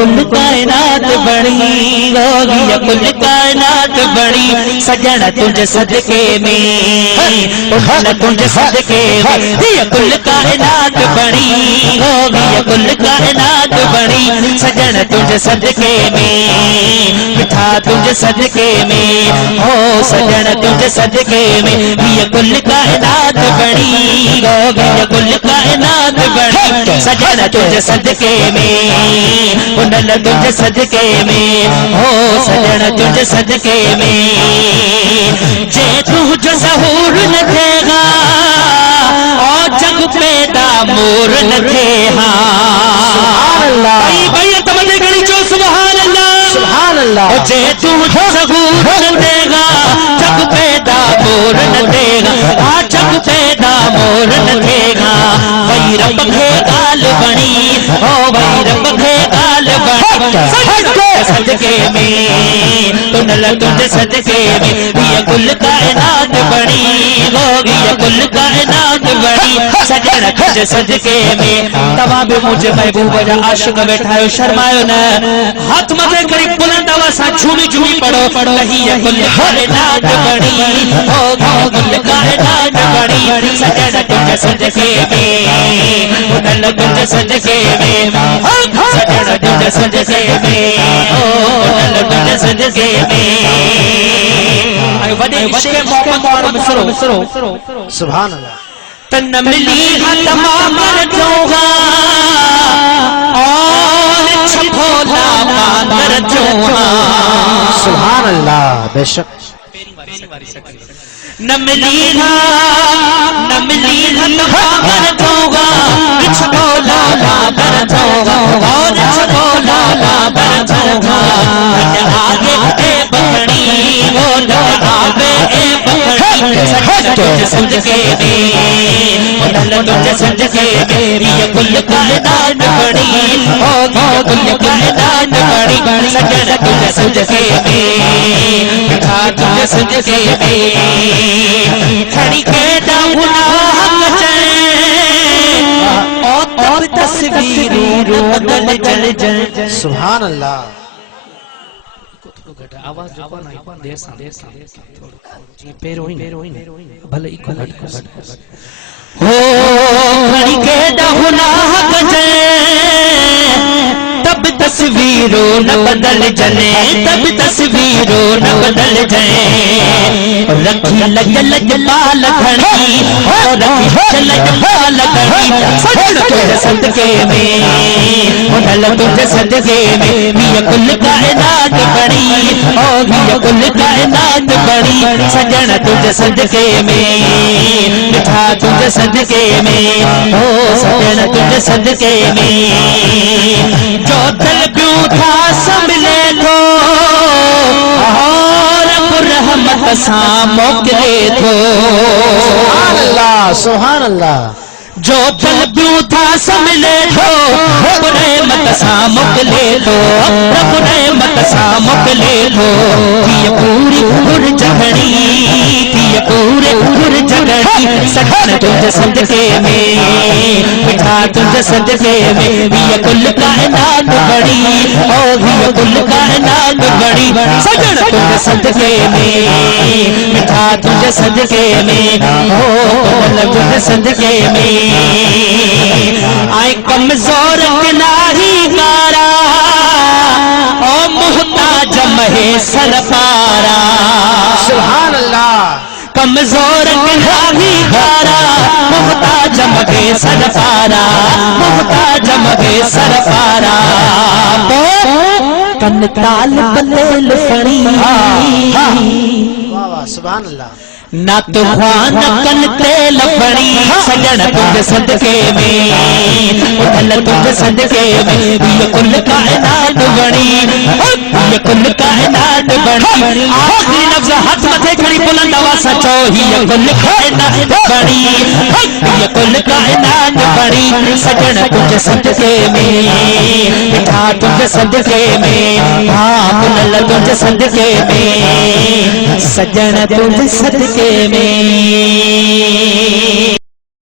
کل کائنات بڑی ہوگی یہ کل کائنات بڑی سجن تجھ صدقے میں تجھ صدقے میں یہ کل کائنات بڑی ہوگی یہ کل کائنات بڑی سجن تجھ صدقے میں بٹھا تجھ صدقے میں ہو سجن تجھ صدقے میں یہ کل کائنات بڑی ہوگی یہ کل کائنات بڑی سجن تجھ صدقے میں انل تجھ صدقے میں ہو سجن تجھ صدقے میں جے تجھ ظہور نہ تھے گا اور جگ پیدا مور نہ تھے ہاں بھائی بھائی تمہارے گھڑی چو سبحان اللہ جے تجھ ظہور نہ دے گا جگ پیدا مور نہ دے گا جگ پیدا مور نہ دے گا وہی رب کے گال بنی او وہی رب کے گال بنی صدقے میں تنل تجھ صدقے میں یہ کل کائنات بڑی ہوگی یہ کل کائنات بڑی سجن تجھ صدقے میں تمام مجھے محبوب جا عاشق بیٹھائیو شرمائیو نا ہاتھ مدے قریب بلند آوازاں جھومی جھومی پڑھو نہیں یہ کل کائنات بڑی ہوگی یہ کل کائنات بڑی سجن تجھ صدقے میں تنل تجھ صدقے میں سجن تجھ صدقے میں تنل تجھ صدقے میں وڈے عشق محبت اور مصرو سبحان اللہ تن ملی تمام رجوگا اور چھپولا ماندر جوہا سبحان اللہ بے شک نملی تمام رجوگا چھپولا ماندر جوہا اور چھپولا ماندر جوہا آگے اے بکھڑی وہ آگے اے بکھڑی سجن تجھ صدقے میں انل تجھ صدقے میں یہ کل کائنات بڑی ہوگی یہ کل کائنات بڑی سجن تجھ صدقے میں بٹھا تجھ صدقے میں کھڑی کے گناہ بچائیں اور تب تصویروں بدل جل جل سبحان اللہ آواز جو کرنا دیر سان پیروئن بھلے ایک گھٹ ہو کھڑی کے گناہ بچائیں تب تصویروں نہ بدل جلے تب تصویروں نہ بدل جائیں رکھی لج لج لال گھڑی اور رکھی لج لال گھڑی سجن تجھ صدقے میں انل تجھ صدقے میں یہ کل کائنات بڑی ہوگی یہ کل کائنات بڑی سجن تجھ صدقے میں بٹھا تجھ صدقے میں ہو سجن تجھ صدقے میں جو طلبیوں تھا سب لے لو اور رحمت سامو کے دو سبحان اللہ سبحان اللہ جو طلبیوں تھا سب لے لو رب رحمت سامک لے لو رب رحمت سامک لے لو یہ پوری گر جگڑی یہ پورے گر جگڑی سجن تجھ صدقے میں بٹھا تجھ صدقے میں یہ کل کائنات بڑی ہوگی یہ کل کائنات بڑی سجن تجھ صدقے میں بٹھا تجھ صدقے میں ہو تجھ صدقے میں آئے کمزور کناری کارا او محتاج مہے سرپارا سبحان اللہ کمزور کناری کارا محتاج مہے سرپارا محتاج مہے سرپارا کن تال بلیل فڑی سبحان اللہ نہ تو خوان کن تیل پڑی سجن تجھ صدقے میں انل تجھ صدقے میں یہ کل کائنات بڑی یہ کل کائنات بڑی آخری لفظ ہاتھ متھے کھڑی بلند آواز سچو یہ کل کائنات بڑی یہ کل کائنات بڑی سجن تجھ صدقے میں بٹھا تجھ صدقے میں ہاں انل تجھ صدقے میں سجن تجھ صدقے میں